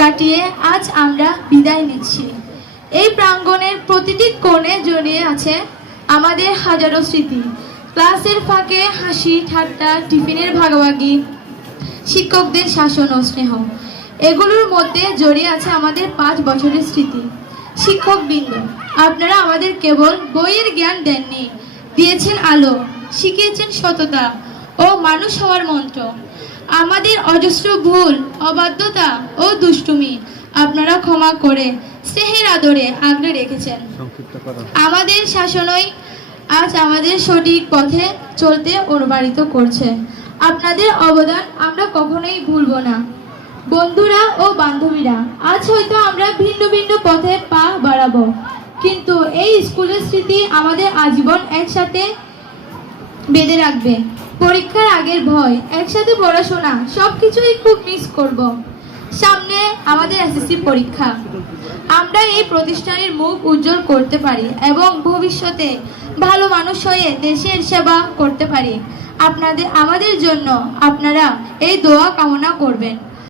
কাটিয়ে আজ আমরা বিদায় নিচ্ছি। এই প্রাঙ্গণের প্রতিটি কোণে জড়িয়ে আছে আমাদের হাজারো স্মৃতি। ক্লাসের ফাঁকে হাসি ঠাট্টা, টিফিনের ভাগাভাগি, শিক্ষকদের শাসন ও স্নেহ, এগুলোর মধ্যে জড়িয়ে আছে আমাদের 5 বছরের স্মৃতি। শিক্ষকবৃন্দ, আপনারা আমাদের কেবল বইয়ের জ্ঞান দেননি, দিয়েছেন আলো, শিখিয়েছেন সততা ও মানুষ হওয়ার মন্ত্র। আমাদের অজস্র ভুল, অবাধ্যতা ও দুষ্টুমি আপনারা ক্ষমা করে স্নেহের আদরে আগলে রেখেছেন। আমাদের শাসনই আজ আমাদের সঠিক পথে চলতে অনুপ্রাণিত করছে। আপনাদের অবদান আমরা কখনোই ভুলব না। বন্ধুরা ও বান্ধবীরা, আজ হয়তো আমরা ভিন্ন ভিন্ন পথে পা বাড়াবো, কিন্তু এই স্কুলের স্মৃতি আমাদের আজীবন একসাথে বেঁধে রাখবে। পরীক্ষার আগের ভয়, একসাথে পড়াশোনা, সবকিছুই খুব মিস করব। সামনে আমাদের এসএসসি পরীক্ষা। আমরা এই প্রতিষ্ঠানের মুখ উজ্জ্বল করতে পারি এবং ভবিষ্যতে ভালো মানুষ হয়ে দেশের সেবা করতে পারি। আমাদের জন্য আপনারা এই দোয়া কামনা করবেন।